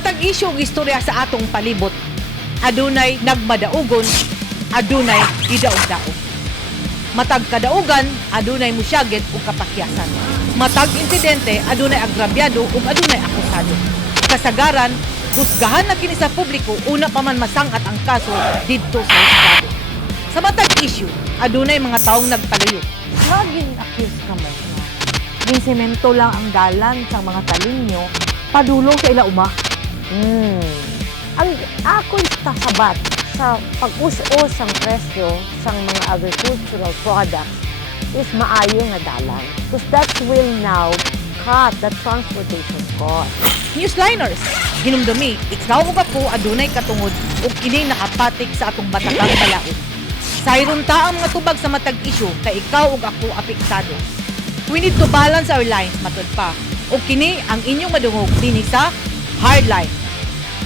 Matag isyu og istorya sa atong palibot. Adunay nagmadaugon, adunay idaog-daog. Matag kadaugan, adunay musyaged ug kapakyasan. Matag insidente, adunay agrabyado ug adunay akusado. Kasagaran, husgahan na kini sa publiko una pa man masangat ang kaso didto sa husgado. Sa matag issue, adunay mga taong nagpaluyo. Naging accused ka mo. Ginsemento lang ang dalan sa mga Taliño, padulong sa ila uma. Ang ako sabat sa pag-us-us ang presyo sa mga agricultural products is maayo nga dalan. Because that will now cut the transportation cost. Newsliners, hinumdumi, ikaw ug ako adunay katungod ug kini nakapatik sa atong batagang balaod. Sayron ta ang mga tubag sa matag issue kay ikaw ug ako apektado. We need to balance our lines matud pa. Ug kini ang inyong madungog dinhi sa Hardline.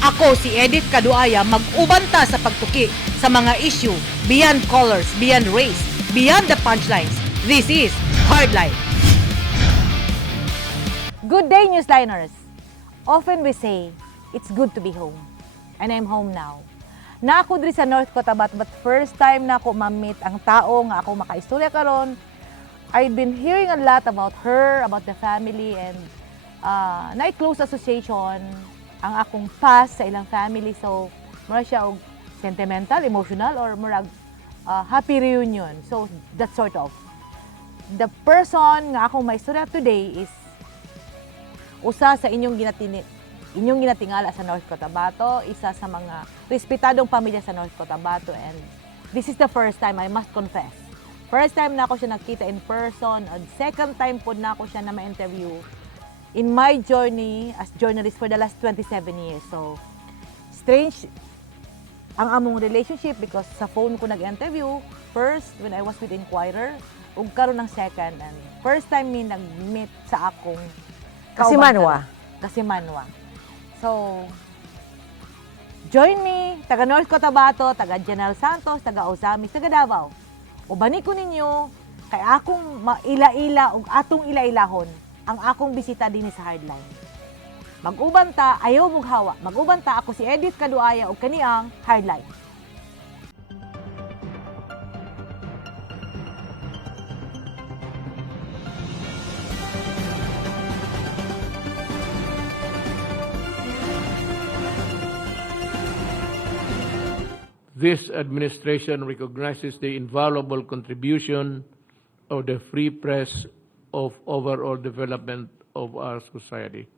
Ako si Edith Caduaya mag-ubanta sa pagtuki sa mga issue beyond colors, beyond race, beyond the punchlines. This is Hardline. Good day, Newsliners! Often we say, it's good to be home. And I'm home now. Na ako diri sa North Cotabato, but first time na ako ma-meet ang tao nga ako makaistorya karon. I've been hearing a lot about her, about the family, and na-close association ang akong past sa ilang family. So, mura siya og sentimental, emotional, or murag happy reunion. So, that sort of. The person nga akong maistorya today is usa sa inyong ginatingala sa North Cotabato, isa sa mga respetadong pamilya sa North Cotabato, and this is the first time, I must confess. First time na ako siya nakita in person, and second time po na ako siya na ma-interview in my journey as journalist for the last 27 years. So, strange ang among relationship because sa phone ko nag-interview, first when I was with Inquirer, ug karon ng second, and first time mi nag-meet sa akong Kasimanwa. So, join me, taga North Cotabato, taga General Santos, taga Ozamis, taga Davao. Ubani ko ninyo, kay akong maila-ila ug atong ila-ilahon ang akong bisita dinhi sa Hardline. Mag-ubanta, ayaw mughawa. Mag-ubanta ako si Edith Caduaya ug kaniang Hardline. This administration recognizes the invaluable contribution of the free press of overall development of our society.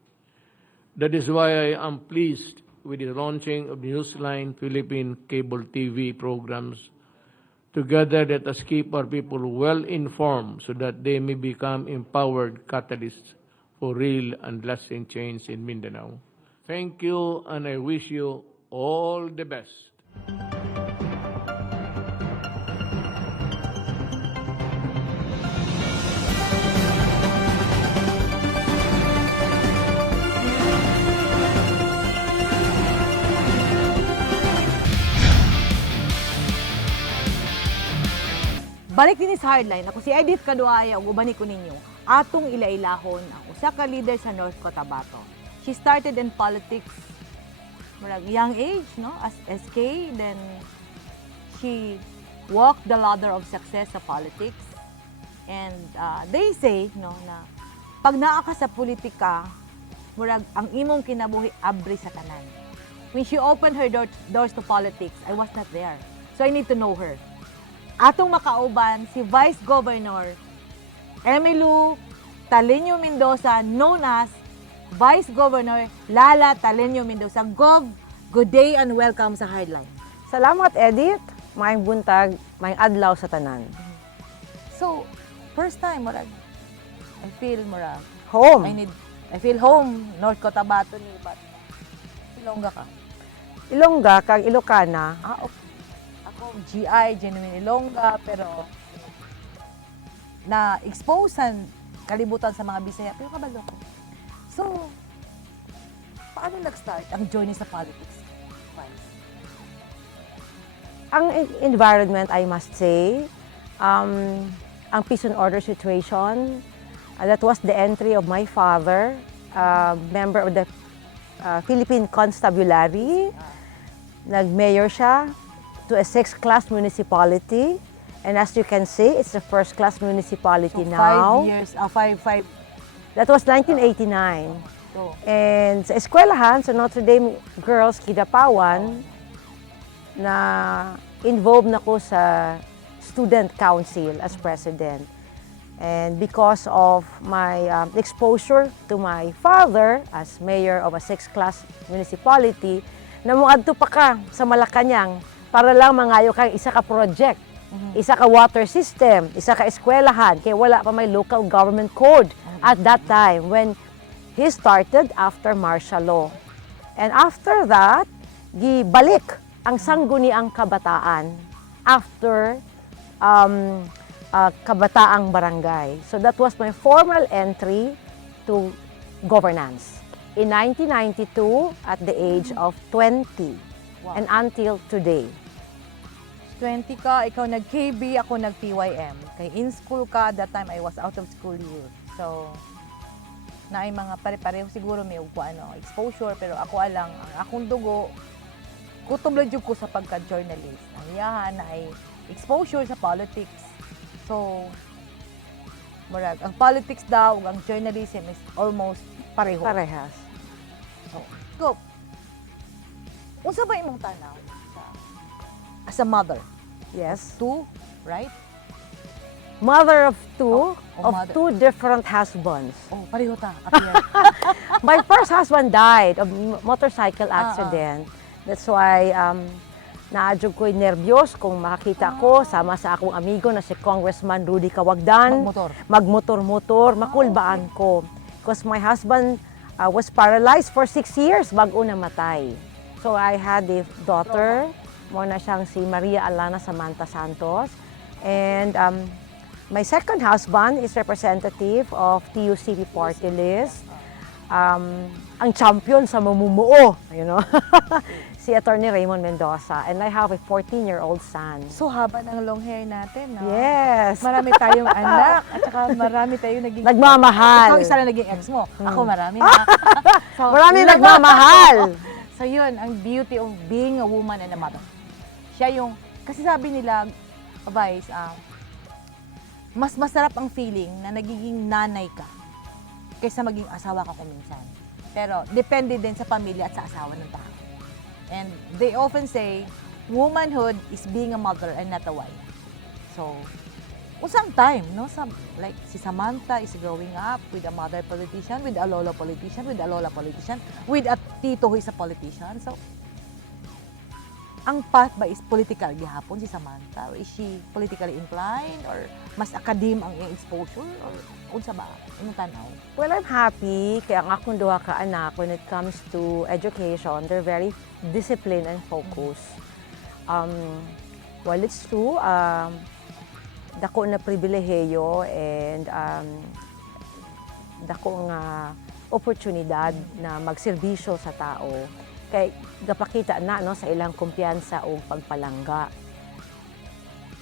That is why I am pleased with the launching of Newsline Philippine cable TV programs. Together, let us keep our people well informed so that they may become empowered catalysts for real and lasting change in Mindanao. Thank you, and I wish you all the best. Balik din sa Hardline, ako si Edith Caduaya ug ubani ko ninyo, atong ila-ilahon ang usa ka leader sa North Cotabato. She started in politics murag young age, no, as SK, then she walked the ladder of success sa politics. And they say, no, na pag naa ka sa politika, murag ang imong kinabuhi abri sa tanan. When she opened her doors to politics, I was not there. So I need to know her. Atong makauban si Vice Governor Emmylou Taliño-Mendoza, known as Vice Governor Lala Taliño-Mendoza. Gov, good day and welcome sa Hardline. Salamat, Edith. Maayong buntag, maayong adlaw sa tanan. So, first time, murag, I feel murag, Home. I feel home, North Cotabato ni, but Ilongga ka. Ilongga, kag Ilocana. Okay. Ako, GI, genuine Ilongga, pero na-exposean kalibutan sa mga Bisaya, pero kabalo ko. So, paano nag-start ang journey sa politics? Ang environment, I must say, ang peace and order situation, that was the entry of my father, member of the Philippine Constabulary. Nag-mayor siya to a 6th-class municipality. And as you can see, it's the 1st-class municipality So, now. 5 years, 5. That was 1989. So, And sa eskwelahan, sa Notre Dame Girls Kidapawan, na involved na ko sa student council as president. And because of my exposure to my father as mayor of a 6th-class municipality, namuadto pa ka sa Malacañang para lang mangayo kang isa ka project, isa ka water system, isa ka eskwelahan, kaya wala pa may local government code at that time when he started after martial law. And after that, gibalik ang sangguniang kabataan after kabataang barangay. So that was my formal entry to governance in 1992 at the age of 20 and until today. 20 ka, ikaw nag-KB, ako nag-PYM. Kay in school ka, that time I was out of school year. So, na ay mga pare-pareho siguro may exposure, pero ako alang, ang akong dugo, kutob ko sa pagka-journalist. Ang yahan na ay exposure sa politics. So, murag, ang politics daw, ang journalism is almost pareho. Parehas. So, go. Unsa ba imong tanaw as a mother? Yes. 2, right? Mother of two, of mother. 2 different husbands. Oh, pareho ta. Appear. My first husband died of motorcycle accident. That's why naadyo ko'y nervyos kung makakita ko sama sa akong amigo na si Congressman Rudy Kawagdan. Magmotor. Magmotor-motor, makulbaan ko. Because my husband was paralyzed for 6 years bago namatay. So I had a daughter, mo na siyang si Maria Alana Samantha Santos. And my second husband is representative of TUCP Party List. Ang champion sa mamumuo, you know, si Attorney Raymond Mendoza. And I have a 14-year-old son. So, haba ng long hair natin, no? Yes. Marami tayong anak, at saka marami tayong naging... Nagmamahal. Ikaw isa na naging ex mo. Ako marami na. So, Marami nagmamahal. So, yun, ang beauty of being a woman and a mother. Siya yung... Kasi sabi nila, Vice, mas masarap ang feeling na nagiging nanay ka kaysa maging asawa ka kuminsan. Pero depende din sa pamilya at sa asawa ng tao. And they often say, womanhood is being a mother and not a wife. So, usang time, no? Like, si Samantha is growing up with a mother politician, with a lola politician, with a lola politician, with a tito who is a politician. So, ang path ba is political gihapon si Samantha? Or is she politically inclined? Or mas academe ang iyang exposure? Or unsa ba? Anong tanaw? Well, I'm happy kaya ang akong duha ka anak when it comes to education, they're very disciplined and focused. Well, it's true, dako na pribilehiyo and dako nga oportunidad na magserbisyo sa tao. Kay gapakita na no sa ilang kumpiyansa o pagpalangga.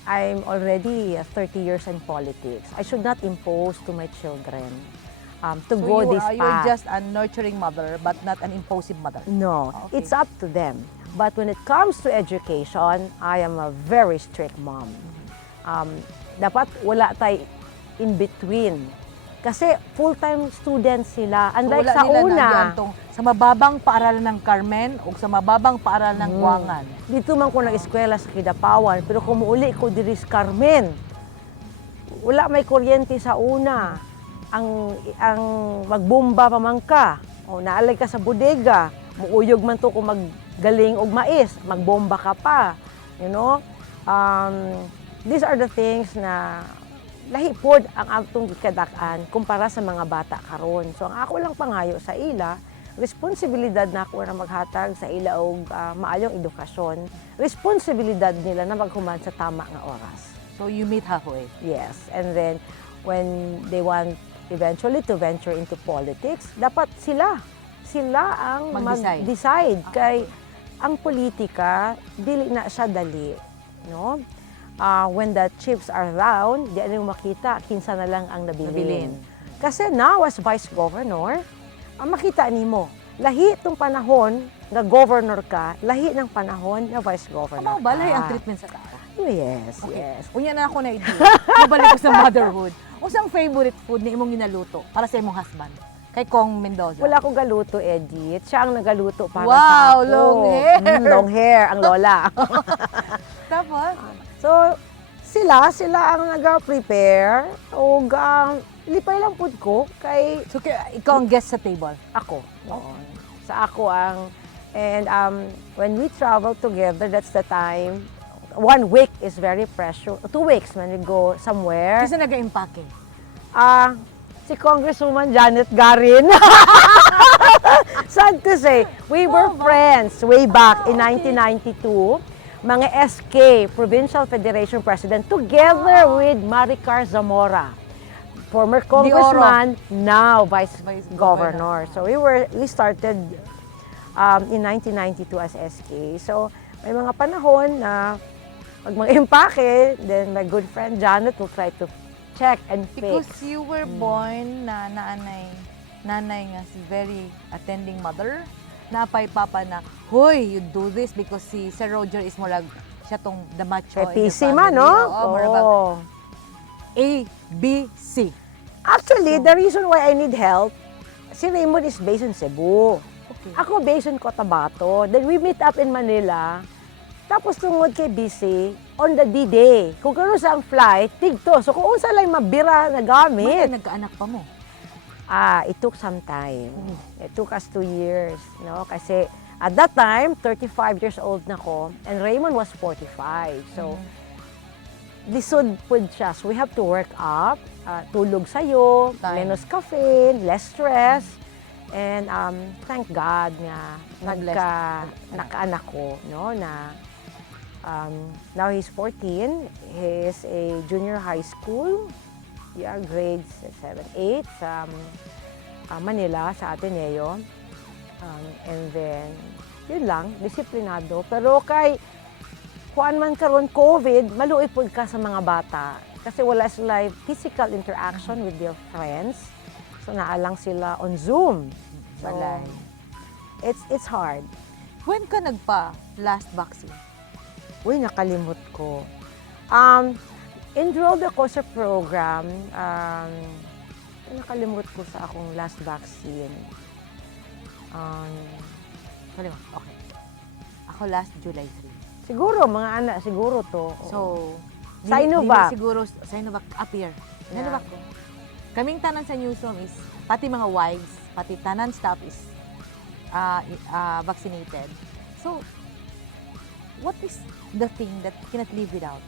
I'm already 30 years in politics. I should not impose to my children to go this path. You're just a nurturing mother, but not an impulsive mother. No, Okay. it's up to them. But when it comes to education, I am a very strict mom. Dapat wala tay in between. Kasi full-time students sila. Unlike sa una. Sa mababang paaralan ng Carmen o sa mababang paaralan ng Guangan. Dito man ko nag-eskwela sa Kidapawan, pero kung muuli ko diri sa Carmen, wala may kuryente sa una. Ang magbomba pa man ka, o naalay ka sa bodega, muuyog man to kung maggaling og mais, magbomba ka pa. You know? These are the things na lahipod ang atong gikadak-an kumpara sa mga bata karon. So ang ako lang pangayo sa ila, responsibilidad na ako na maghatag sa ila og maayong edukasyon. Responsibilidad nila na maghuman sa tama nga oras. So you meet halfway. Yes, and then when they want eventually to venture into politics, dapat sila ang Mag-decide. mag-decide. Kay ang politika dili na siya dali, no? When the chips are round, di ano makita, kinsa na lang ang nabilin. Kasi now as vice governor, makita nimo lahi itong panahon na governor ka, lahi ng panahon na vice governor Ano ba? Lahi ang ka. treatment sa tao. Yes, Okay. yes. Unya na ako na idea. Mabalik ko sa motherhood. Unsang favorite food ni imong ginaluto para sa imong husband? Kay Kong Mendoza. Wala akong galuto, Edith. Siya ang nagaluto para Wow, sa ako. long hair. Long hair, ang lola. Tapos, So, sila ang nag-prepare. O, lipay lang food ko kay so ikaw ang guest sa table. ako. Noon. Sa ako ang, and when we travel together, that's the time. 1 week is very precious. 2 weeks when we go somewhere. Kasi nag-impake. Si Congresswoman Janet Garin. Sad to say, we were friends way back in 1992. Mga SK, Provincial Federation President, together with Maricar Zamora, former congressman, now Vice Governor. So we started in 1992 as SK. So may mga panahon na pag mag-impake, then my good friend Janet will try to check and Because fix. you were born na nanay nga si very attending mother. Napay papa na, hoy, you do this because si Sir Roger is more like, siya tong the macho in the PC man, family. no? Oo, more about Oo. A, B, C. Actually, the reason why I need help, si Raymond is based in Cebu. Okay. Ako based in Cotabato. Then we meet up in Manila. Tapos tungod kay BC, on the D-Day, kung karon sa ang flight, tigto. So kung unsa lang mabira na gamit, Mata nagkaanak pa mo. it took some time. It took us 2 years, no? Kasi at that time, 35 years old na ko, and Raymond was 45. So, lisod pud siya. So we have to work up, tulog sayo, Time. menos caffeine, less stress, and thank God nga nakaanak ko, no, na now he's 14, he is a junior high school, grades 7, 8 sa Manila, sa Ateneo, and then yun lang, disiplinado, pero kay kuan man karon COVID, maluoy pud ka sa mga bata kasi wala sila physical interaction with their friends. So naalang sila on Zoom. So, Walay. it's hard. When ka nagpa last vaccine? Uy, nakalimot ko. Enrolled ako sa program. Nakalimot ko sa akong last vaccine. Kaliwa, okay. Ako last July 3. Siguro, mga anak, siguro to. So, Sinovac. Siguro, Sinovac appear. Yeah. Sinovac ko. Kaming tanan sa newsroom is, pati mga wives, pati tanan staff is vaccinated. So, what is the thing that you cannot live without?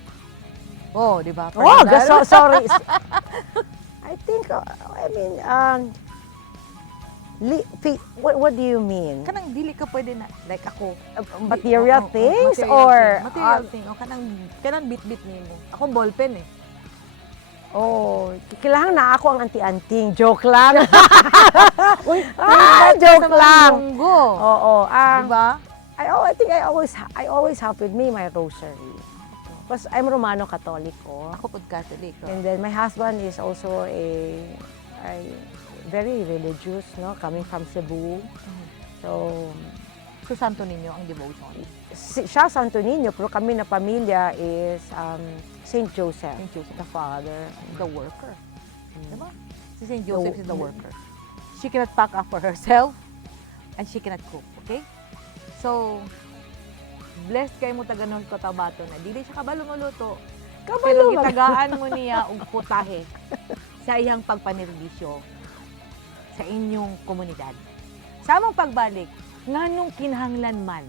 Oh, di ba? Oh, Personal. sorry. I think, what do you mean? Kanang dili ka pwede na, like ako. Material Oo, things material or thing. Material thing. O kanang bit-bit nimo. Akong ballpen eh. Kailangan na ako ang anti-anting. Joke lang. Sa joke mga lang. lunggo. Oo. Di ba? I think I always have with me my rosary. Because I'm Romano Katoliko. Ako pod Catholic. And then my husband is also a very religious, no, coming from Cebu. So, So, Santo Niño ang devotion. siya Santo Niño, pero kami na pamilya is Saint Joseph, Saint Joseph. the father. The worker. Diba? Si St. Joseph is the worker. She cannot pack up for herself and she cannot cook. Okay? So, blessed kayo mo taga North Cotabato na dili siya kabalo maluto. Pero Kabalo gitagaan mo niya og putahe sa iyang pagpanerbisyo sa inyong komunidad. Sa among pagbalik, nganong kinahanglan man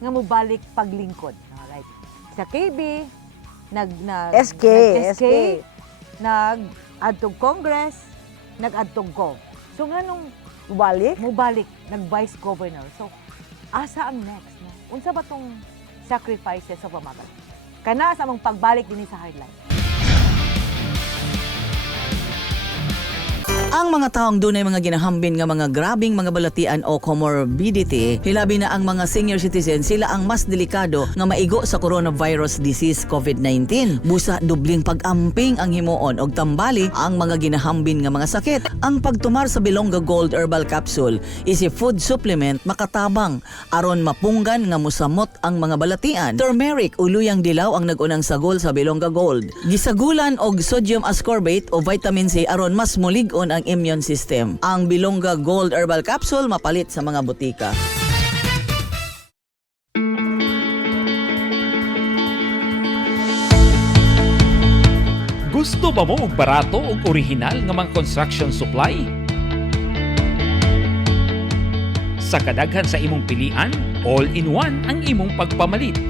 nga mobalik paglingkod. Alright. Sa KB, SK. nag-adtog Congress, nag-adtog Gov. So nganong Balik? mobalik, nag-Vice Governor. So, asa ang next? No? Unsa ba tong sacrifices sa pamagal? Kana sa among pagbalik din sa Hardline. Ang mga taong dunay mga ginahambin nga mga grabing mga balatian o comorbidity, hilabi na ang mga senior citizen, sila ang mas delikado nga maigo sa coronavirus disease COVID-19. Busa dubling pag-amping ang himuon og tambali ang mga ginahambin nga mga sakit. Ang pagtumar sa Bilonga Gold Herbal Capsule is a food supplement makatabang aron mapunggan nga musamot ang mga balatian. Turmeric o luyang dilaw ang nagunang sagol sa Bilonga Gold. Gisagulan og sodium ascorbate o vitamin C aron mas mulig-on ang immune system. Ang Bilonga Gold Herbal Capsule mapalit sa mga butika. Gusto ba mo og barato ug orihinal nga mga construction supply? Sa kadaghan sa imong pilian, all-in-one ang imong pagpamalit.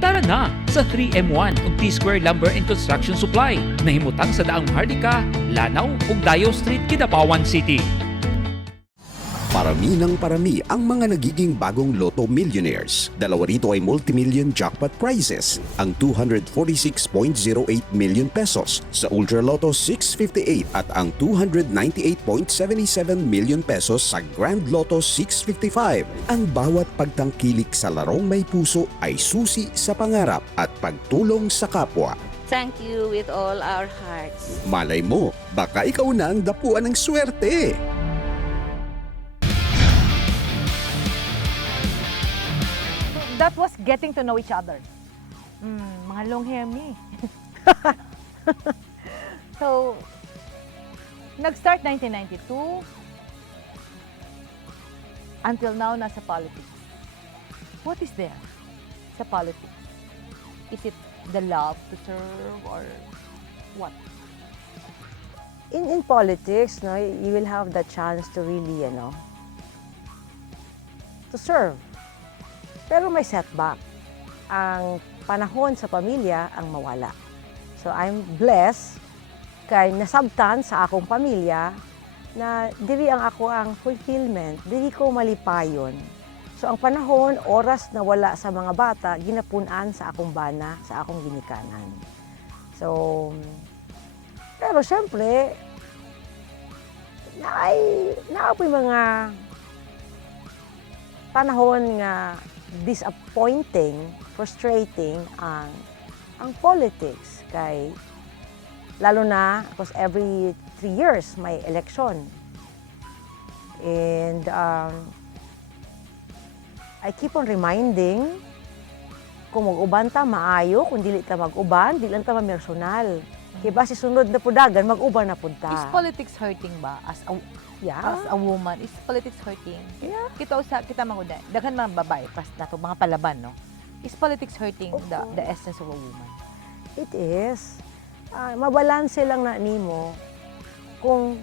Tara na sa 3M1 ug T-Square Lumber and Construction Supply. Nahimutang sa daang Hardika, Lanao ug Dayo Street, Kidapawan City. Parami ng parami ang mga nagiging bagong Lotto Millionaires. Dalawa rito ay multimillion jackpot prizes. Ang 246.08 million pesos sa Ultra Lotto 658 at ang 298.77 million pesos sa Grand Lotto 655. Ang bawat pagtangkilik sa larong may puso ay susi sa pangarap at pagtulong sa kapwa. Thank you with all our hearts. Malay mo, baka ikaw na ang dapuan ng swerte. That was getting to know each other. Mga long hair me. So, nag-start 1992 until now nasa politics. What is there sa politics? Is it the love to serve or what? In politics, no, you will have the chance to really, to serve. Pero may setback. Ang panahon sa pamilya ang mawala. So I'm blessed kay nasabtan sa akong pamilya na diri ang ako ang fulfillment, diri ko malipayon. So ang panahon, oras na wala sa mga bata, ginapunan sa akong bana, sa akong ginikanan. So, pero syempre, naapoy mga panahon nga disappointing, frustrating ang politics kay lalo na because every 3 years may election. And I keep on reminding kung mag-uban ta maayo, kung dili ta mag-uban, dili lang ta mamersonal. Kaya basi sunod na pudagan, mag-uban na pud Is ta. politics hurting ba as a woman? Is politics hurting? Yeah. Kita maguda. Daghan mga babae pas nato mga palaban, no? Is politics hurting the essence of a woman? It is. Mabalanse lang na nimo kung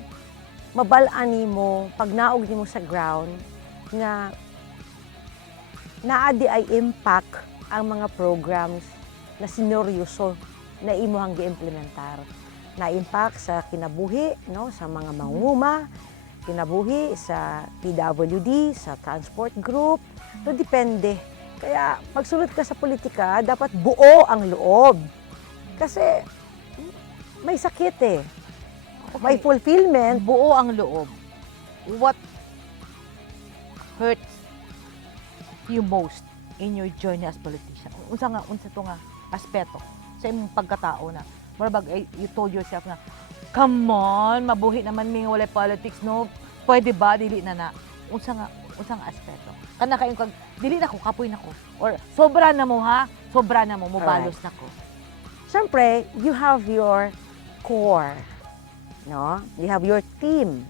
mabalaan nimo pag naog nimo sa ground nga naadi ay impact ang mga programs na sineryoso na imuhang gi-implementar. Na-impact sa kinabuhi, no, sa mga mangunguma, kinabuhi sa PWD, sa transport group, to depende. Kaya pagsulod ka sa politika, dapat buo ang loob. Kasi may sakit eh. May fulfillment. Buo ang loob. What hurts you most in your journey as politician? Unsa to nga aspeto sa imong pagkatao na marabag you told yourself na come on, mabuhi naman mi walay politics, no? Pwede ba dili na unsa nga aspeto? Kana kay kag dili na ko kapoy na ko or sobra na mo ha? Sobra na mo mobalos na ko. Siyempre, you have your core, no? You have your team.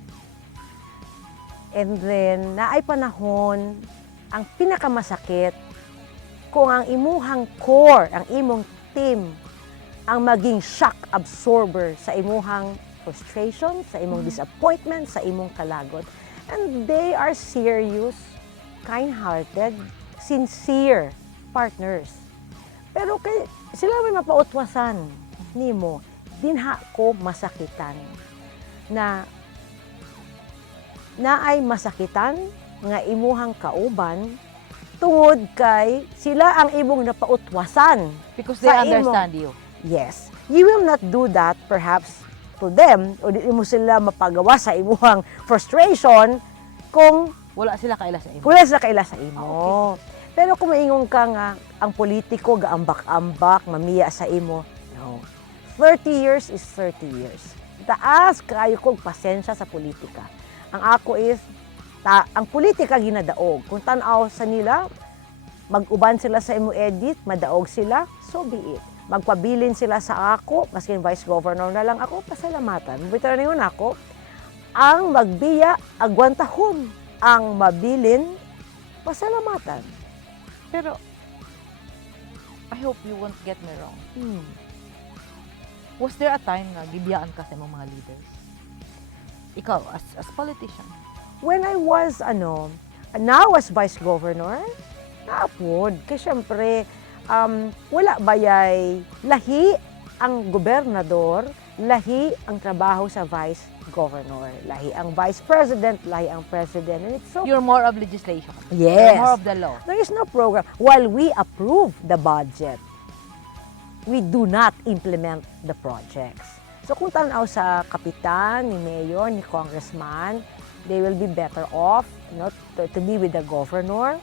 And then, naay panahon, ang pinakamasakit, kung ang imuhang core, ang imong team, ang maging shock absorber sa imuhang frustration, sa imong disappointment, sa imong kalagot. And they are serious, kind-hearted, sincere partners. Pero sila may mapautwasan nimo, dinha ko masakitan na naay masakitan nga imuhang kauban tungod kay sila ang imong napautwasan Because they understand you. Yes. You will not do that perhaps to them o di mo sila mapagawa sa imuhang frustration kung Wala sila kaila sa imo. wala sa kaila sa imo. Pero kung maingon ka nga ang politiko gaambak-ambak mamiya sa imo, no. 30 years is 30 years. Taas kayo kog pasensya sa politika. Ang ako is ang politika ginadaog. Kung tan-aw sa nila mag-uban sila sa imo Edith, madaog sila, so be it. Magpabilin sila sa ako, maskin vice governor na lang ako, pasalamatan. Bitaw niyo na ako, ang magbiya, agwantahon. Ang mabilin, pasalamatan. Pero, I hope you won't get me wrong. Was there a time na gibiyaan ka sa imong mga leaders? Ikaw, as politician. When I was, now as vice governor, naapod. Kasi syempre, wala bayay lahi ang gobernador, lahi ang trabaho sa vice governor, lahi ang vice president, lahi ang president. And it's so You're more of legislation. Yes. You're more of the law. There is no program. While we approve the budget, we do not implement the projects. So kung tanaw sa kapitan, ni mayor, ni congressman, they will be better off to be with the governor.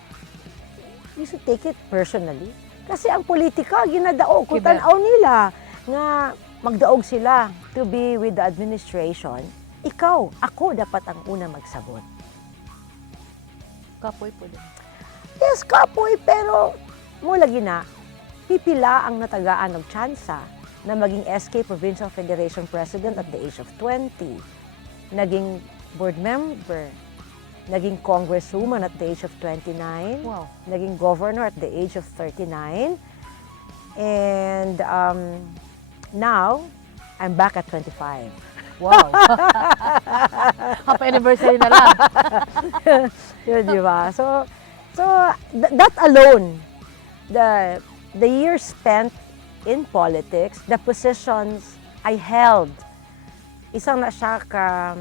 You should take it personally. Kasi ang politika, ginadaog. Kung tanaw nila nga magdaog sila to be with the administration, ikaw, ako dapat ang una magsagot. Kapoy po din. Yes, kapoy, pero mula gina, pipila ang natagaan ng tsansa na maging SK Provincial Federation President at the age of 20. Naging board member, naging congresswoman at the age of 29. Wow. Naging governor at the age of 39. And now, I'm back at 25. Wow. Happy anniversary na lang. Yun, di ba? So that alone, the years spent in politics, the positions I held, isang na siya ka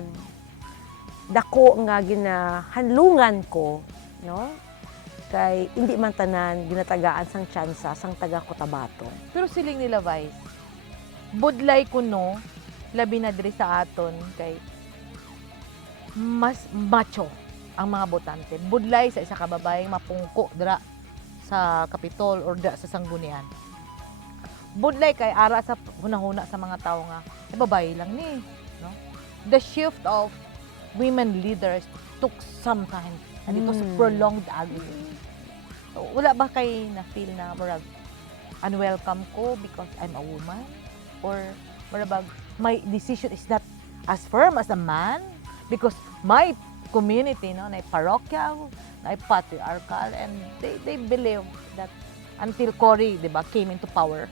dako nga ginahanlungan ko, no? Kay hindi man tanan ginatagaan sang tsansa sang taga Cotabato. Pero siling nila, Vice, budlay kuno, labi na diri sa aton, kay mas macho ang mga botante. Budlay sa isa ka babaeng mapungko dira sa Kapitol or dira sa Sanggunian. Budlay kay ara sa hunahuna sa mga tao nga, babae lang ni, no? The shift of women leaders took some time and it was prolonged agony. So, wala ba kay na-feel na marag unwelcome ko because I'm a woman? Or marabag my decision is not as firm as a man because my community, no, na parochial, na patriarchal, and they believe that until Cory, di ba, came into power,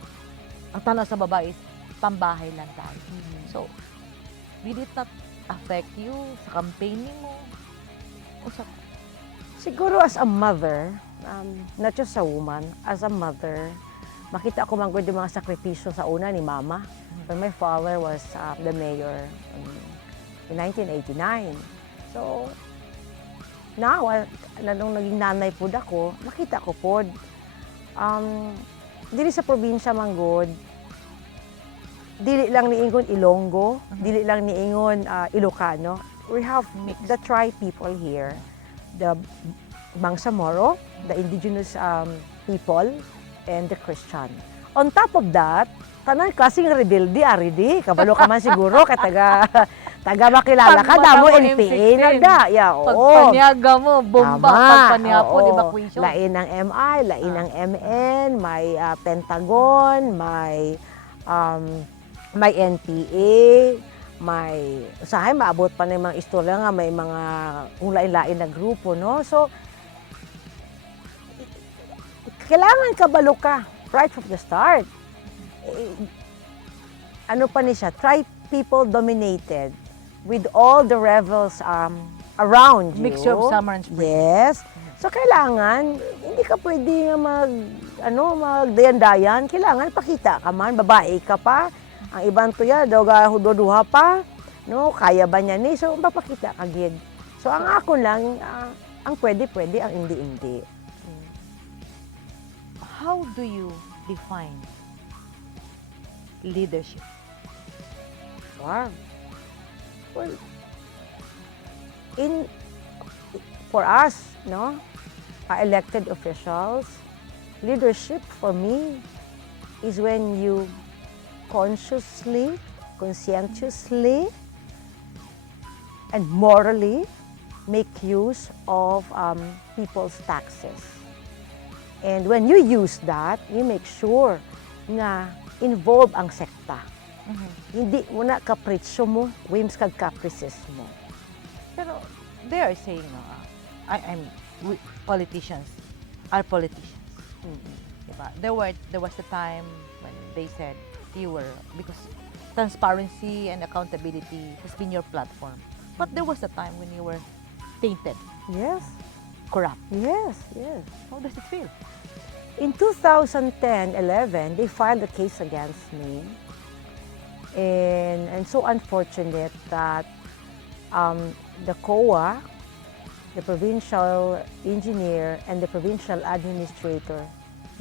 ang tanaw sa babae is pambahay lang tayo. So, did it not affect you sa campaigning mo? Siguro as a mother, not just a woman, as a mother, makita ko man gud yung mga sakripisyo sa una ni mama. When my father was the mayor in 1989. So, now, nung naging nanay po ako, makita ko po, dili sa probinsya manggod, dili lang niingon Ilonggo, dili lang niingon Ilocano. We have the tri people here, the Bangsamoro, the indigenous people, and the Christian. On top of that, tanan klaseng rebelde aridi, kabalo ka man siguro kay taga makilala ka damo NPA na da. Yeah, oo. Pagpanyaga mo, bomba, pagpanyapo, oo. evacuation. Lain ng MI, lain ng MN, may Pentagon, may NPA, may usahay maabot pa ng mga istorya nga may mga kung lain-lain na grupo, no? So kailangan kabalo ka right from the start. Ano pa ni siya? Tri-people dominated with all the rebels around you. Mixture of summer and spring. Yes. So kailangan hindi ka pwede nga magdayan-dayan. Kailangan pakita ka man, babae ka pa. Ang ibang tuya, hudo-duha pa. No, kaya ba niya ni? So mapakita ka gid. So ang ako lang ang pwede, ang hindi. How do you define leadership? Wow. Well, for us, no, elected officials, leadership for me is when you consciously, conscientiously, and morally make use of people's taxes. And when you use that, you make sure na involve ang sekta. Hindi mo na kapritsyo mo, whims kag caprices mo. Pero they are saying, politicians are politicians. Diba? There was a time when they said because transparency and accountability has been your platform. But there was a time when you were tainted, Yes, corrupt. yes, yes. How does it feel? In 2010-11, they filed a case against me. And so unfortunate that the COA, the provincial engineer, and the provincial administrator,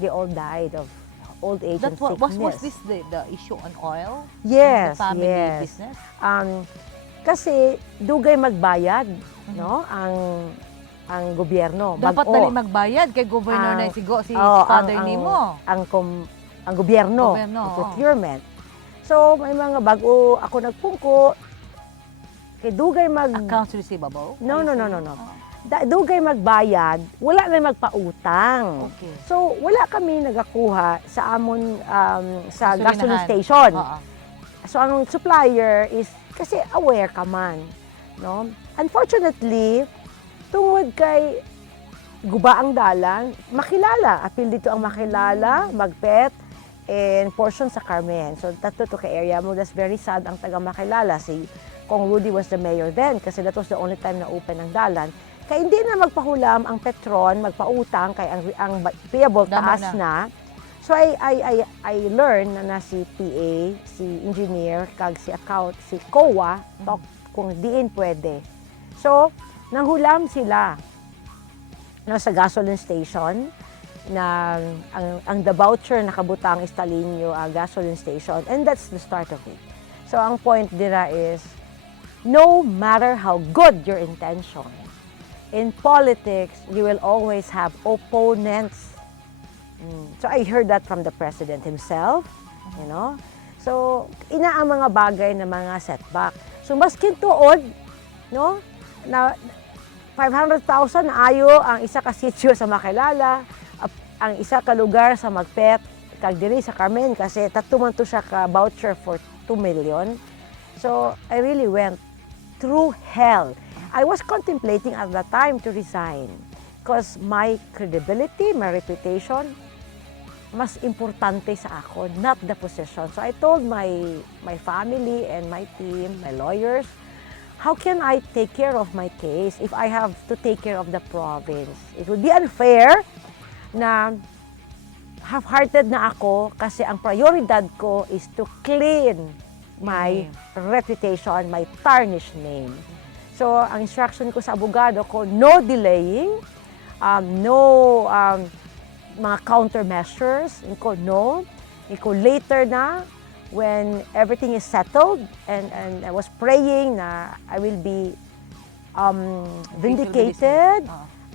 they all died of old age and sickness. Was this the issue on oil? Yes, The family yes. business? Kasi dugay magbayad, no, ang gobyerno. Dapat Bag-o. dali magbayad kay governor na si father nimo. Ang gobyerno, Gobyerno, ang oo. procurement. So may mga bag-o ako nagpungko kay dugay Accounts receivable? No. Dugay magbayad, wala na magpautang. Okay. So wala kami nagakuha sa amon sa Gasolinahan. gasoline station. Oo. So ang supplier is kasi aware ka man, no? Unfortunately, tungod kay guba ang dalan, makilala, apil dito ang makilala, Magpet, and portion sa Carmen. So tatlo to ka area mo, that's very sad ang taga makilala. Si Kong Rudy was the mayor then kasi that was the only time na open ang dalan. Kaya hindi na magpahulam ang Petron, magpautang kay ang payable Dama taas na. So I learned na si PA, si engineer, kag si account, si COA, talk kung diin pwede. So, nanghulam sila sa gasoline station na ang the voucher nakabutang is Taliño gasoline station, and that's the start of it. So, ang point dira is, no matter how good your intention, in politics, you will always have opponents. So I heard that from the president himself, you know. So ina ang mga bagay na mga setback. So maskin tuod, no, na 500,000 ayo ang isa ka sitio sa Makilala, ang isa ka lugar sa Magpet, kag diri sa Carmen kasi tatuman to siya ka voucher for 2 million. So I really went through hell. I was contemplating at that time to resign because my credibility, my reputation, mas importante sa ako, not the position. So I told my family and my team, my lawyers, how can I take care of my case if I have to take care of the province? It would be unfair na half-hearted na ako kasi ang prioridad ko is to clean my reputation, my tarnished name. So, ang instruction ko sa abogado ko, no delaying, mga countermeasures, no. Later na, when everything is settled, and I was praying na I will be vindicated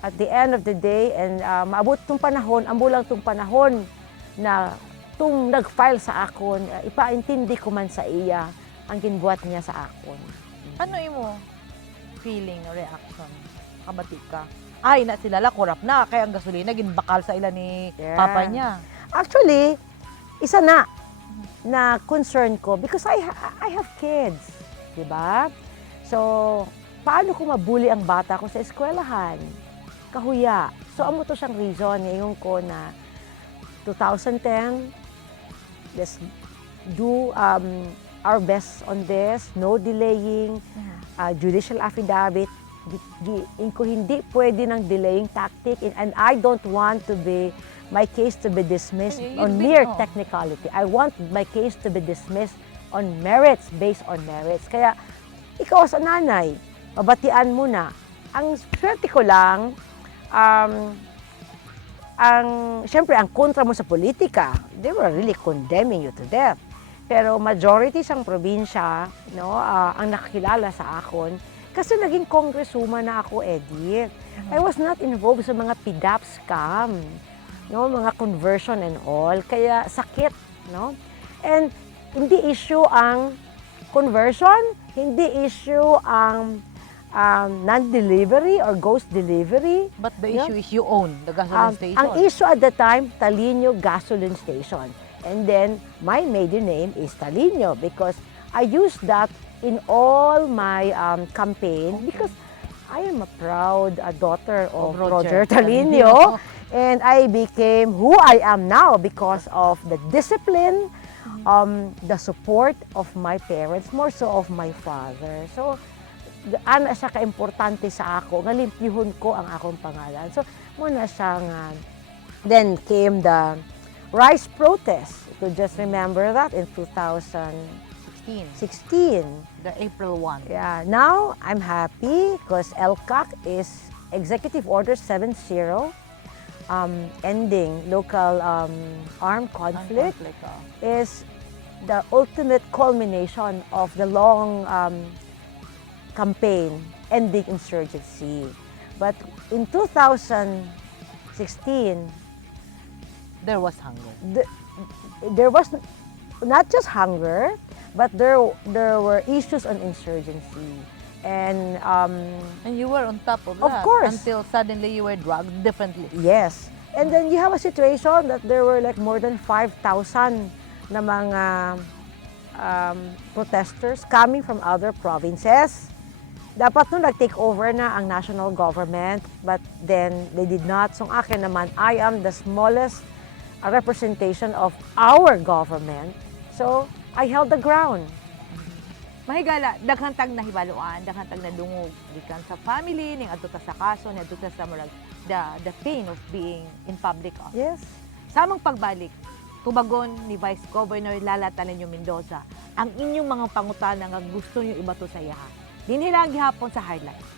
at the end of the day, and maabot tong panahon, ambulang tong panahon na tung nag-file sa akon, ipaintindi ko man sa iya ang ginbuhat niya sa akon. Ano imo feeling or reaction? Kabati ka? Ay, na sila corrupt na, kaya ang gasolina ginbakal sa ila ni papa niya. Actually, isa na concern ko because I have kids, di ba? So, paano ko mabuli ang bata ko sa eskwelahan? Kahuya. So, amo to siyang reason ngayon ko na 2010, let's do our best on this, no delaying, judicial affidavit, hindi pwede ng delaying tactic, and I don't want to be my case to be dismissed on mere technicality. I want my case to be dismissed on merits, based on merits. Kaya ikaw sa nanay, mabatian mo na. Ang swerte ko lang, siyempre ang kontra mo sa politika, they were really condemning you to death. Pero majority sang probinsya, no, ang nakakilala sa akon kasi naging congresswoman na ako, Edith. I was not involved sa mga PDAP scam, no, mga conversion and all. Kaya sakit, no? And hindi issue ang conversion, hindi issue ang non-delivery or ghost delivery. But the Yeah. issue is you own the gasoline station. Ang issue at the time, Taliño Gasoline Station. And then, my maiden name is Taliño because I used that in all my campaign because I am a proud daughter of Roger Taliño. And I became who I am now because of the discipline, the support of my parents, more so of my father. So, ana siya ka-importante sa ako, nga limpyuhon ko ang akong pangalan. So, muna siya nga, then came the rice protest. You could just remember that in 2016. The April 1. Yeah, now I'm happy because LCAC is Executive Order 70, ending local armed conflict, is the ultimate culmination of the long campaign ending insurgency. But in 2016, There was hunger. there was not just hunger, but there were issues on insurgency. And And you were on top of Of that. course. Until suddenly you were drugged differently. yes, and then you have a situation that there were like more than 5,000 na mga protesters coming from other provinces. Dapat nung nag-take over na ang national government, but then they did not. So akin naman, I am the smallest representation of our government. So I held the ground. Mahigala, daghang tag nahibaluan, daghang tag nadungog gikan sa family, ning adto ta sa kaso, ni adto ta sa murag the pain of being in public office. Yes. Sa among pagbalik, tubagon ni Vice Governor Lala Taliño-Mendoza ang inyong mga pangutana nga gusto niyo ibato sa iya. Dinhi lang gihapon sa Hardline.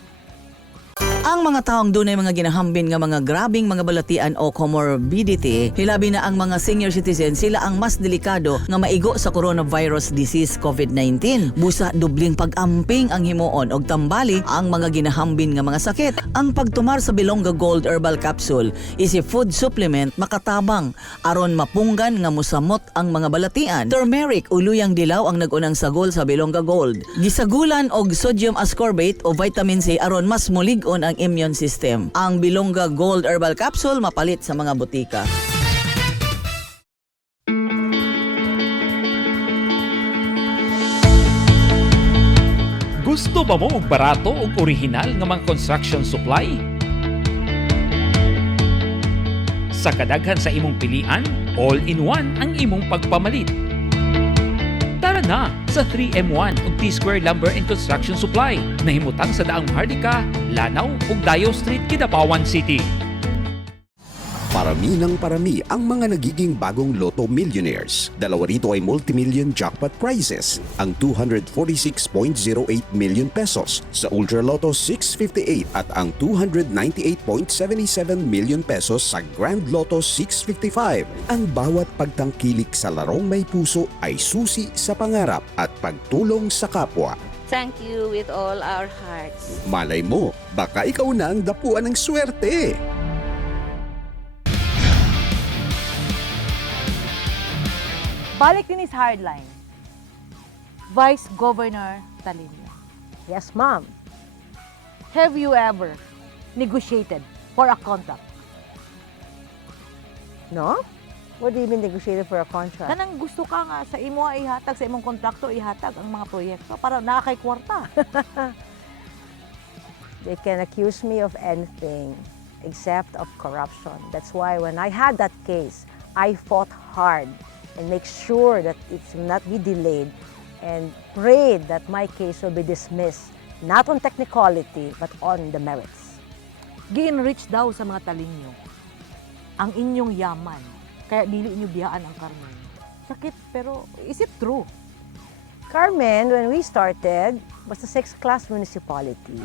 Ang mga taong dunay mga ginahambin nga mga grabing mga balatian o comorbidity, hilabi na ang mga senior citizen, sila ang mas delikado nga maigo sa coronavirus disease COVID-19. Busa dubling pag-amping ang himuon og tambali ang mga ginahambin nga mga sakit. Ang pagtumar sa Bilongga Gold Herbal Capsule is a food supplement makatabang aron mapunggan nga musamot ang mga balatian. Turmeric o luyang dilaw ang nagunang sagol sa Bilongga Gold. Gisagulan og sodium ascorbate o vitamin C aron mas mulig-on ang immune system. Ang Bilongga Gold Herbal Capsule mapalit sa mga butika. Gusto ba mo og barato ug orihinal nga mga construction supply? Sa kadaghan sa imong pilian, all-in-one ang imong pagpamalit. Tara na sa 3M1 ug T-Square Lumber and Construction Supply. Nahimutang sa daang Hardika, Lanao ug Dayo Street, Kidapawan City. Parami ng parami ang mga nagiging bagong Lotto Millionaires. Dalawa rito ay multimillion jackpot prizes. Ang 246.08 million pesos sa Ultra Lotto 658 at ang 298.77 million pesos sa Grand Lotto 655. Ang bawat pagtangkilik sa larong may puso ay susi sa pangarap at pagtulong sa kapwa. Thank you with all our hearts. Malay mo, baka ikaw na ang dapuan ng swerte. Balik din is Hardline. Vice Governor Taliño. Yes, ma'am. Have you ever negotiated for a contract? No? What do you mean negotiated for a contract? Kanang gusto ka nga sa imo ihatag, sa imong kontrakto ihatag ang mga proyekto para nakakay kwarta. They can accuse me of anything except of corruption. That's why when I had that case, I fought hard and make sure that it will not be delayed and prayed that my case will be dismissed, not on technicality, but on the merits. Gi-enrich daw sa mga Taliño ang inyong yaman, kaya dili inyo biyaan ang Carmen. Sakit, pero is it true? Carmen, when we started, was a 6th-class municipality.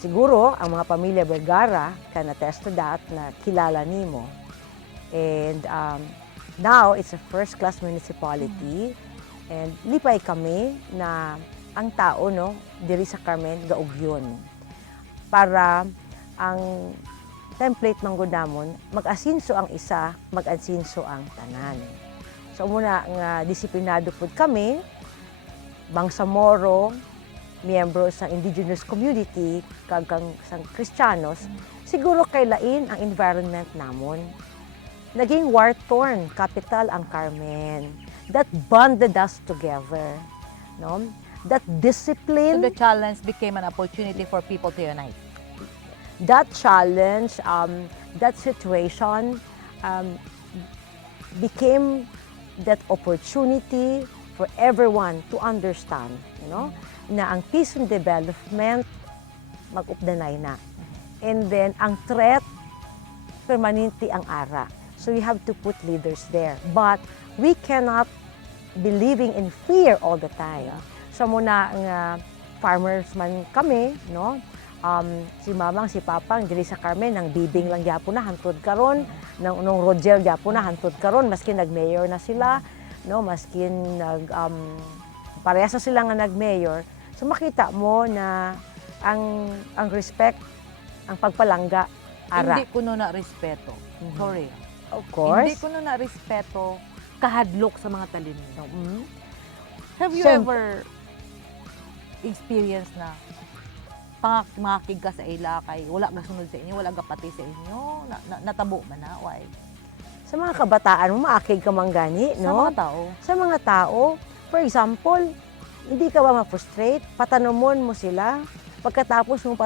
Siguro, ang mga pamilya Vergara can attest to that, na kilala nimo. And now, it's a first-class municipality. And lipay kami na ang tao, no, diri sa Carmen, gaog yun. Para ang template manggod namon, mag-asinso ang isa, mag-asinso ang tanan. So muna nga disiplinado pud kami, Bangsamoro, miyembro sa indigenous community, kag sang Kristiyanos, siguro kay lain ang environment namon. Naging war-torn capital ang Carmen. That bonded us together, no? That So discipline, the challenge became an opportunity for people to unite. that challenge, that situation became that opportunity for everyone to understand, na ang peace and development mag-updanay na. And then, ang threat, permanente ang ara. So we have to put leaders there. But we cannot be living in fear all the time. So muna nga farmers man kami, no? Si mamang, si papang, diri sa Carmen, nang bibing lang gyapon na hantod karon, nung Roger gyapon na hantod karon, maski nag-mayor na sila, no? Maski parehas na sila nga nag-mayor. So makita mo na ang respect, ang pagpalangga, ara. Hindi ko na respeto. Sorry. Of course. Hindi ko na respeto kahadlok sa mga talino. Have you Siyempre. ever experienced na makakig ka sa ila kay wala ka sunod sa inyo, wala ka pati sa inyo, natabo man na, why? Sa mga kabataan mo, maakig ka man gani, Sa no? mga tao. Sa mga tao, for example, hindi ka ba ma-frustrate? Patanomon mo sila. Pagkatapos mo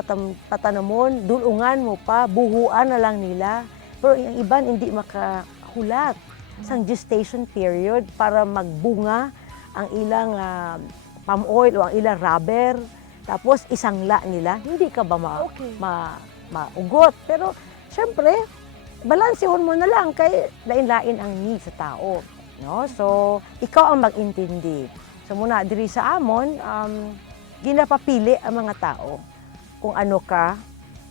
patanomon, dulungan mo pa, buhuan na lang nila. Pero yung iban hindi makahulat sang gestation period para magbunga ang ilang palm oil o ang ilang rubber. Tapos isangla nila, hindi ka ba maugot? Pero syempre, balansihon mo na lang kay lain-lain ang need sa tao. No? So, ikaw ang mag-intindi. So muna, diri sa amon, ginapapili ang mga tao. Kung ano ka,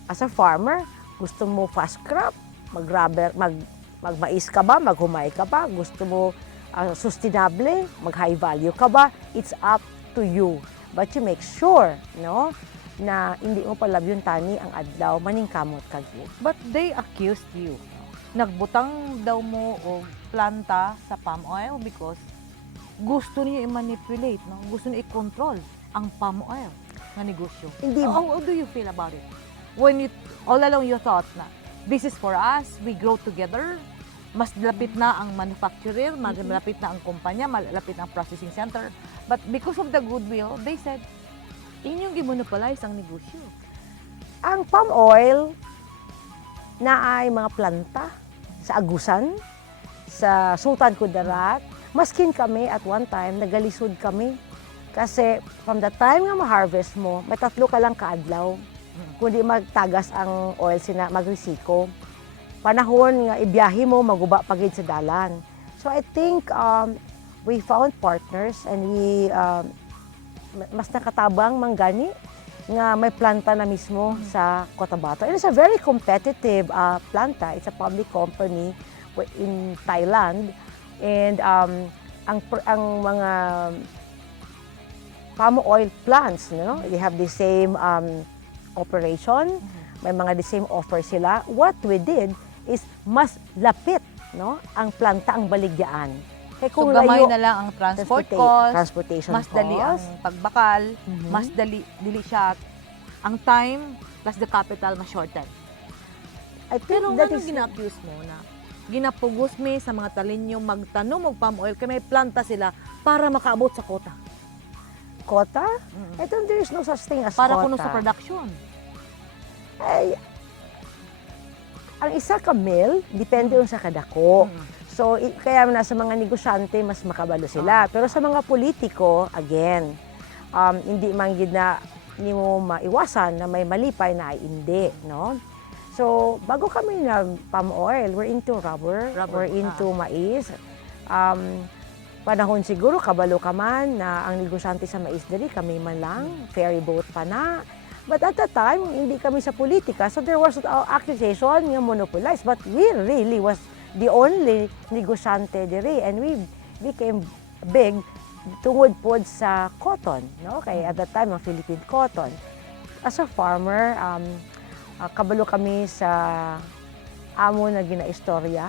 as a farmer, gusto mo fast crop, magmais ka ba, maghumay ka ba, gusto mo sustainable, mag-high value ka ba, it's up to you. But you make sure, no, na hindi mo palabyon tani ang adlaw, maningkamot ka gyud. But they accused you. Nagbutang daw mo o planta sa palm oil because gusto niyo i-manipulate, no? Gusto niyo i-control ang palm oil na negosyo. Hindi. How do you feel about it? When you, all along you thought na, this is for us, we grow together, mas lapit na ang manufacturer, mas lapit na ang kumpanya, malapit na ang processing center. But because of the goodwill, they said, inyong gimonopolize ang negosyo. Ang palm oil na ay mga planta sa Agusan, sa Sultan Kudarat, maskin kami at one time, nagalisod kami. Kasi from the time nga ma-harvest mo, may 3 ka lang kaadlaw. Kundi magtagas ang oil sina magrisiko. Panahon nga ibiyahe mo, maguba pagid sa dalan. So I think we found partners and we mas nakatabang manggani nga may planta na mismo sa Cotabato. It is a very competitive planta. It's a public company in Thailand. And ang mga palm oil plants, no? They have the same operation, may mga the same offer sila. What we did is mas lapit, no, ang planta ang baligyan. Kaya So gamay na lang ang transport cost, transportation mas dali ang cost. pagbakal, mas dali siya ang time plus the capital mas shorten. I think Pero that ano is gina-accuse mo na ginapugos mi sa mga talinyo magtanom og palm oil kay may planta sila para makaabot sa kota. quota. I think there is no such thing as Para quota. kuno sa production. Ay, ang isa ka mill, depende sa kadako. So, kaya na sa mga negosyante, mas makabalo sila. Pero sa mga politiko, again, hindi man gid na ni mo maiwasan na may malipay na ay hindi, no? So, bago kami nag-palm oil, we're into rubber. We're into mais. Panahon siguro, kabalo ka man na ang negosyante sa mais dali, kami man lang, ferry boat pa na. But at that time, hindi kami sa politika, so there was accusation nga monopolized. But we really was the only negosyante diri, and we became big tungod po sa cotton, no? Kay at that time ang Philippine cotton. As a farmer, kabalo kami sa amo na ginaistorya.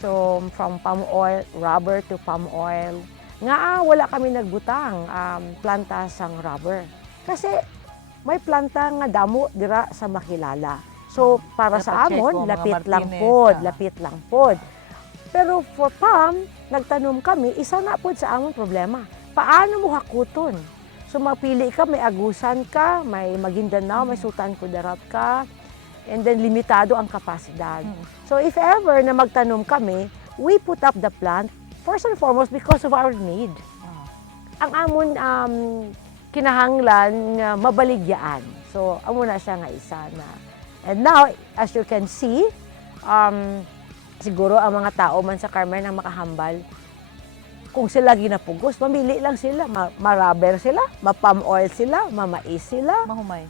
So from palm oil, rubber to palm oil. Nga wala kami nagbutang planta sang rubber. Kasi may planta nga damo dira sa Makilala. So para sa Dapat check amon, ko, mga lapit lang pod. Pero for palm, nagtanom kami, isa na po sa among problema. Paano mo hakuton? So mapili ka, may Agusan ka, may Maguindanao, may Sultan Kudarat ka, and then limitado ang kapasidad. So if ever na magtanom kami, we put up the plant, first and foremost, because of our need. Ang amon kinahanglan nga mabaligyaan. So amo na siya nga isa na. And now, as you can see, siguro ang mga tao man sa Carmen ang makahambal, kung sila ginapugos, mamili lang sila. Ma-rubber sila, ma-palm oil sila, ma-mais sila,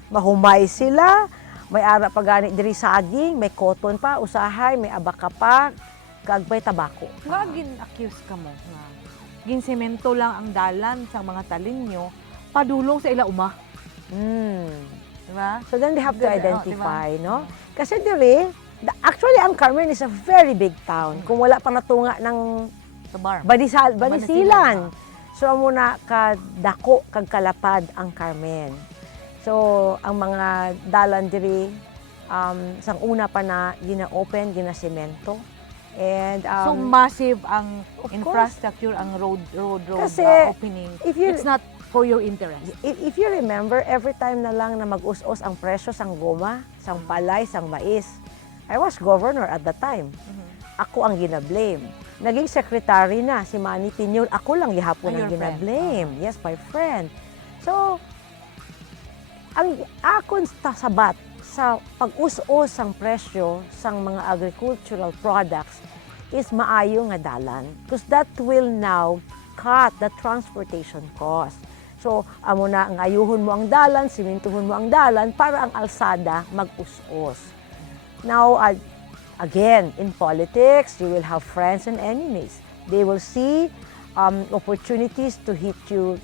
mahumay sila, may ara pa gani diri saging, may cotton pa, usahay, may abaka pa, kag may tabako. Nga gin-accuse ka mo nga ginsemento lang ang dalan sa mga Taliño padulong sa ila uma. Diba? So then they have to Diba? identify, no? Kasi diri, actually ang Carmen is a very big town. Kung wala pa natunga ng Banisilan. So muna kadako kag kalapad ang Carmen. So ang mga dalan diri sang una pa na gina-open, gina-semento. And So massive ang of infrastructure, ang road Kasi, opening. if you- It's not for your interest. if you remember, every time na lang na mag-us-us ang presyo sang goma, sang palay, sang mais, I was governor at the time. Ako ang gina-blame. Naging secretary na si Manny Piñol, ako lang gihapon ang Your friend. gina-blame. Yes, my friend. So, ang akon sabat sa pag-us-us sang presyo sang mga agricultural products is maayo nga dalan. Because that will now cut the transportation cost. So, amo na ang ayuhon mo ang dalan, simintuhon mo ang dalan para ang alsada mag-us-us. Now, again, in politics, you will have friends and enemies. They will see opportunities to hit you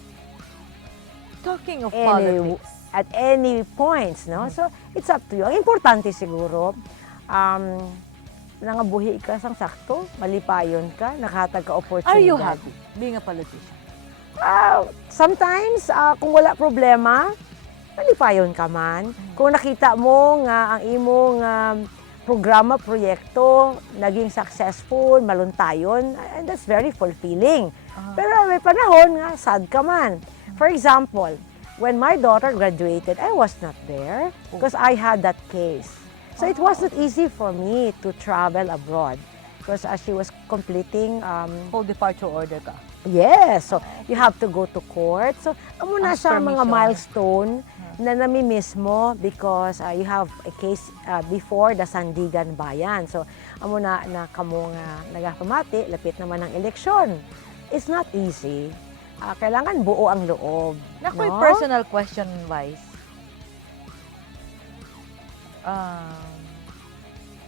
Talking of any, politics, at any points, no? So, it's up to you. Ang importante siguro, nangabuhi ka sang sakto, malipayon ka, nakahatag ka opportunity. are you happy being a politician? Sometimes, kung wala problema, malipayon ka man. Kung nakita mo nga ang imong programa, proyekto, naging successful, maluntayon, and that's very fulfilling. Pero may panahon nga, sad ka man. For example, when my daughter graduated, I was not there because I had that case. So it wasn't easy for me to travel abroad because as she was completing Full departure order ka. yes, so you have to go to court. So, amo na Ask siya mga permission. milestone na nami-miss mo because you have a case before the Sandigan Bayan. So, amo na kamo nga nagapamati, lapit naman ang eleksyon. It's not easy. Kailangan buo ang loob. Nakoy no? personal question, Vice.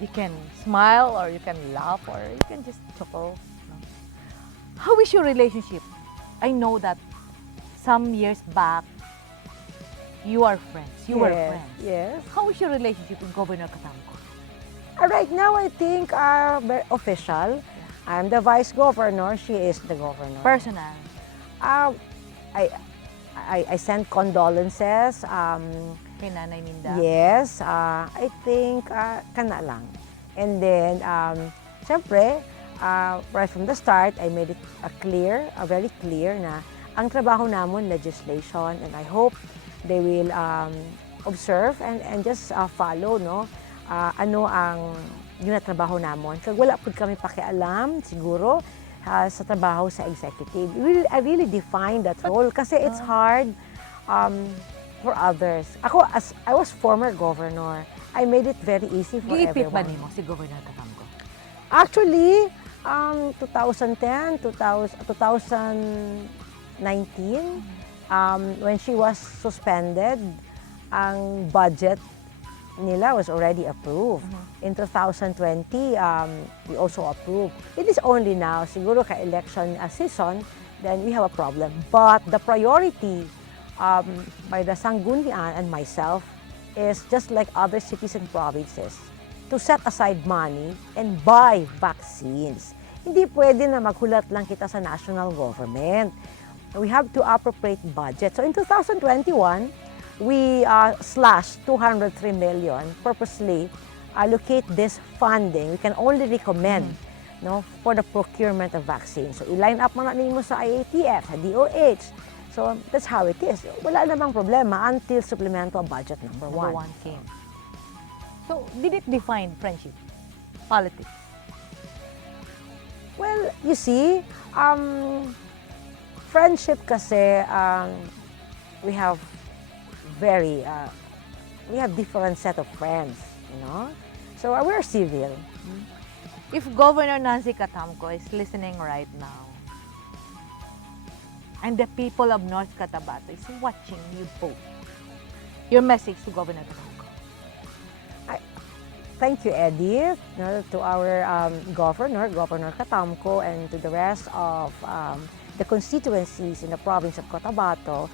You can smile or you can laugh or you can just chuckle. No? How is your relationship? I know that some years back, you are friends. You were Yes, friends. yes. How is your relationship with Governor Catamco? Right now, I think very official. I'm the vice governor. She is the governor. Personal. I send condolences. Kay Nanay Minda. Yes, I think kana lang. And then, syempre, right from the start, I made it very clear na ang trabaho namon legislation, and I hope they will observe and just follow, no? Ano ang ginatrabaho namon. Kag wala pud kami pakialam, siguro, sa trabaho sa executive. I really define that role kasi it's hard for others. Ako, as I was former governor, I made it very easy for Giipit ba everyone. nimo si Governor Catamco? Actually, 2010, 2019, when she was suspended, ang budget nila was already approved. In 2020, we also approved. It is only now, siguro ka-election season, then we have a problem. But the priority by the Sanggunian and myself is just like other cities and provinces, to set aside money and buy vaccines. Hindi pwede na maghulat lang kita sa national government. We have to appropriate budget. So in 2021, we slashed 203 million, purposely allocate this funding. We can only recommend no, for the procurement of vaccines. So i-line up mo na mo sa IATF, sa DOH. So that's how it is. Wala namang problema until supplemental budget number one. came. So, did it define friendship, politics? Well, you see, friendship kasi, we have different set of friends, you know? So, we're civil. If Governor Nancy Catamco is listening right now, and the people of North Cotabato is watching you both, your message to Governor Catamco? Thank you, Edith, to our Governor Catamco, and to the rest of the constituencies in the province of Cotabato.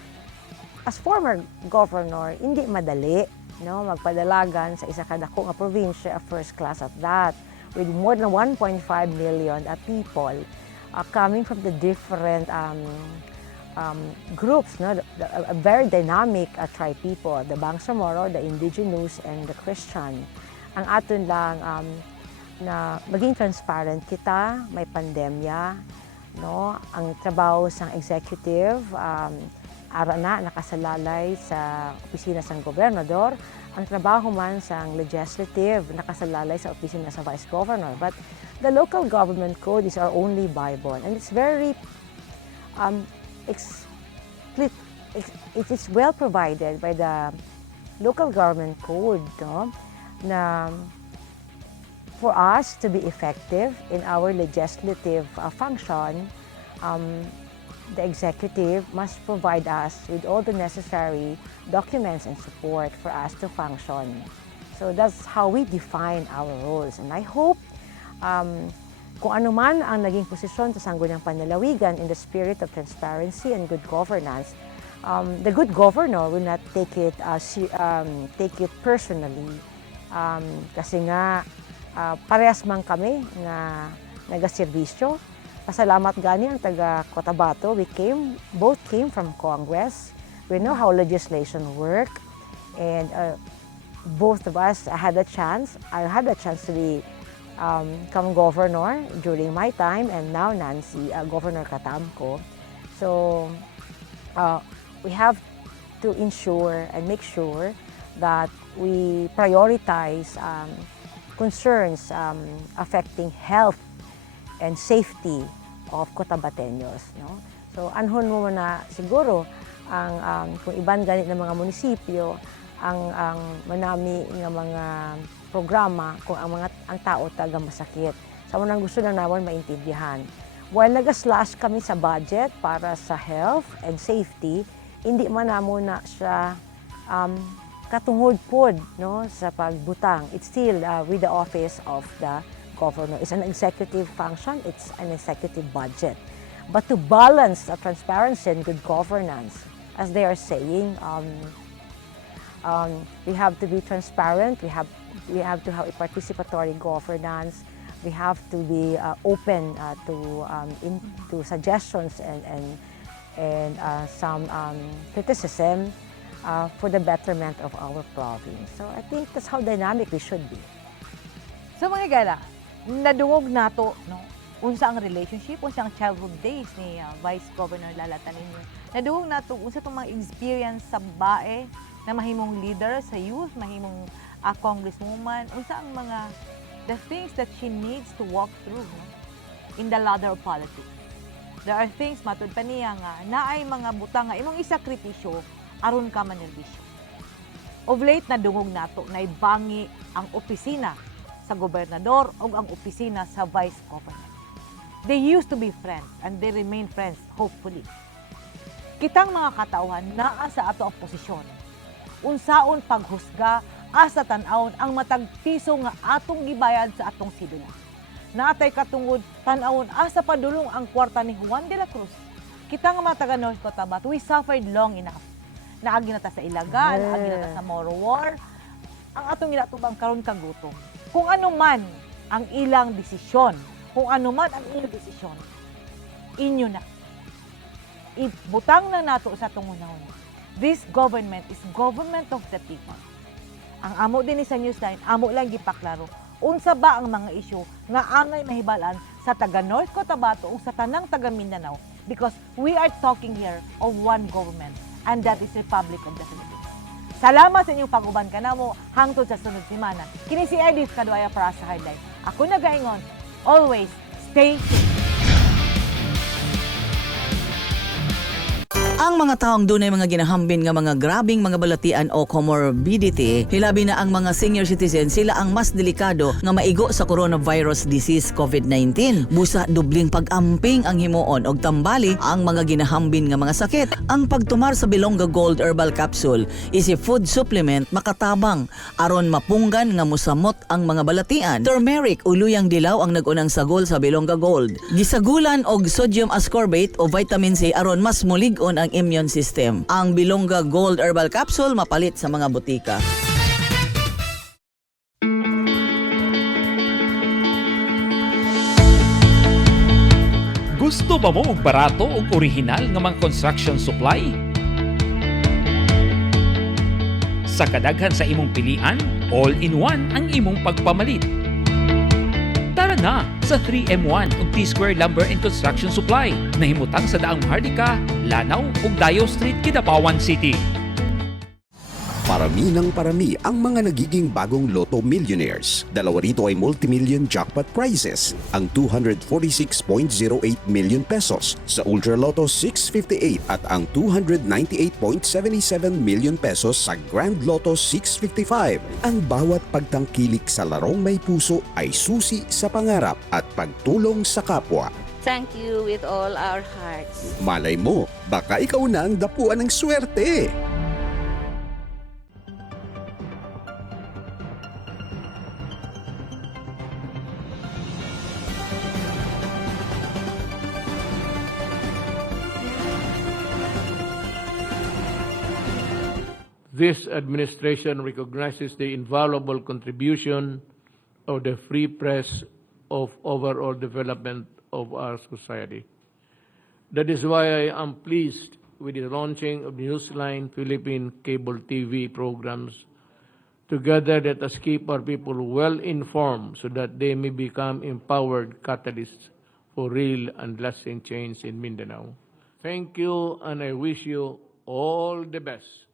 As former governor, hindi madali no, magpadalagan sa isa kadako nga probinsya, a first class of that, with more than 1.5 million people coming from the different groups, no, a very dynamic tribe people, the Bangsamoro, the Indigenous, and the Christian. Ang aton lang na maging transparent kita, may pandemya, no? Ang trabaho sa executive, ara na nakasalalay sa opisina sa gobernador, ang trabaho man sa legislative nakasalalay sa opisina sa vice governor. But the local government code is our only Bible, and it's very it is well provided by the local government code, no? Na for us to be effective in our legislative function, the executive must provide us with all the necessary documents and support for us to function. So that's how we define our roles. And I hope kung ano man ang naging posisyon sa Sangguniang Panlalawigan in the spirit of transparency and good governance, the good governor will not take it personally. Kasi nga parehas man kami na nagaserbisyo. Pasalamat gani ang taga Cotabato. Both came from Congress. We know how legislation work, and both of us had a chance. I had a chance to become governor during my time, and now Nancy, Governor Catamco. So we have to ensure and make sure that we prioritize concerns affecting health and safety of Cotabateños. No? So, anhon mo na siguro ang kung iban ganit ng mga munisipyo ang manami ng mga programa kung ang tao taga masakit. Sa unang gusto na naman maintindihan. While nag-slash kami sa budget para sa health and safety, hindi man namo na siya katungod pod no sa pagbutang. It's still with the office of the governor. It's an executive function, it's an executive budget. But to balance transparency and good governance, as they are saying, we have to be transparent, we have to have a participatory governance, we have to be open to suggestions and some criticism for the betterment of our province. So I think that's how dynamic we should be. So mga gala, nadungog nato no unsa ang relationship, unsa ang childhood days ni Vice Governor Lala Taliño. Nadungog nato unsa tong mga experience sa bae na mahimong leader sa youth, mahimong congresswoman, unsa ang mga the things that she needs to walk through no, in the ladder of politics. There are things matud pa niya nga naay mga butang nga imong isakripisyo aron ka manerbisyo. Of late nadungog nato na ibangi ang opisina sa gobernador o ang opisina sa vice governor. They used to be friends and they remain friends, hopefully. Kitang mga katauhan naa sa ato ang posisyon. Unsaon paghusga asa tan-awon ang matag piso nga atong gibayad sa atong sidula. Natay katungod tan-awon asa padulong ang kwarta ni Juan de la Cruz. Kita nga mga taga North Cotabato, we suffered long enough. Naagi na ta sa ilaga, naagi na ta sa Moro War. Ang atong ginatubang karon kagutom. Kung ano man ang ilang desisyon, kung ano man ang ilang desisyon, inyo na. Ibutang na nato sa tungunahon. This government is government of the people. Ang amo din sa Newsline, amo lang gipaklaro. Unsa ba ang mga isyu nga angay mahibalan sa taga North Cotabato o sa tanang taga Mindanao? Because we are talking here of one government, and that is Republic of the Philippines. Salamat sa inyong pag-uban kanamo hangtod sa sunod semana. Kini si Edith Caduaya para sa Hardline. Ako nagaingon, always stay safe. Ang mga taong dunay mga ginahambin nga mga grabing mga balatian o comorbidity, hilabi na ang mga senior citizen, sila ang mas delikado nga maigo sa coronavirus disease COVID-19. Busa dubling pag-amping ang himuon og tambali ang mga ginahambin nga mga sakit. Ang pagtumar sa Bilongga Gold Herbal Capsule is a food supplement makatabang aron mapunggan nga musamot ang mga balatian. Turmeric o luyang dilaw ang nag-unang sagol sa Bilongga Gold. Gisagulan og sodium ascorbate o vitamin C aron mas mulig-on ang immune system. Ang Bilongga Gold Herbal Capsule mapalit sa mga butika. Gusto ba mo og barato ug orihinal nga mga construction supply? Sa kadaghan sa imong pilian, all-in-one ang imong pagpamalit. Tara na sa 3M1 ug T-Square Lumber and Construction Supply. Nahimutang sa daang Hardika, Lanao ug Dayo Street, Kidapawan City. Parami ng parami ang mga nagiging bagong Lotto Millionaires. Dalawa rito ay multimillion jackpot prizes. Ang 246.08 million pesos sa Ultra Lotto 658 at ang 298.77 million pesos sa Grand Lotto 655. Ang bawat pagtangkilik sa larong may puso ay susi sa pangarap at pagtulong sa kapwa. Thank you with all our hearts. Malay mo, baka ikaw na ang dapuan ng swerte. This administration recognizes the invaluable contribution of the free press of overall development of our society. That is why I am pleased with the launching of the Newsline Philippine cable TV programs. Together, let us keep our people well informed so that they may become empowered catalysts for real and lasting change in Mindanao. Thank you, and I wish you all the best.